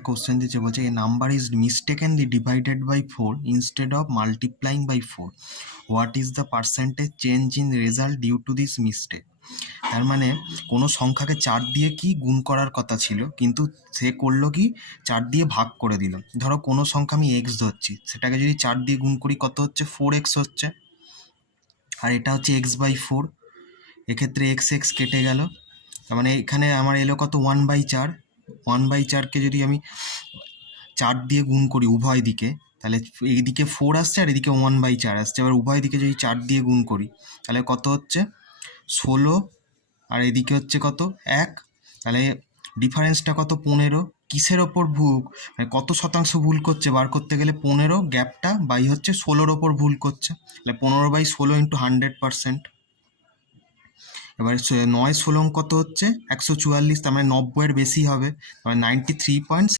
একটা কোশ্চেন দিচ্ছে, বলছে a number is mistakenly divided by 4 instead of multiplying by 4, what is the percentage change in result due to this mistake. তার মানে কোনো সংখ্যাকে 4 দিয়ে কি গুণ করার কথা ছিল, কিন্তু সে করলো কি 4 দিয়ে ভাগ করে দিল। ধরো কোনো সংখ্যা আমি এক্স ধরছি, সেটাকে যদি 4 দিয়ে গুণ করি কত হচ্ছে, 4x হচ্ছে, আর এটা হচ্ছে x/4। এক্ষেত্রে এক্স এক্স কেটে গেল, তার মানে এখানে আমার এলো কত, 1/4। 1/4কে যদি আমি 4 দিয়ে গুণ করি উভয় দিকে, তাহলে এইদিকে 4 আসছে আর এদিকে 1/4 আসছে। এবার উভয় দিকে যদি 4 দিয়ে গুণ করি তাহলে কত হচ্ছে, 16, আর এদিকে হচ্ছে কত, 1। তাহলে ডিফারেন্সটা কত, 15। কিসের ওপর ভুল, মানে কত শতাংশ ভুল করছে বার করতে গেলে, 15 গ্যাপটা বাই হচ্ছে 16-র ওপর ভুল করছে, তাহলে 15/16 ইন্টু 100%। এবার 9 16 কত হচ্ছে, 144, তার মানে 90-এর বেশি হবে, তার মানে 93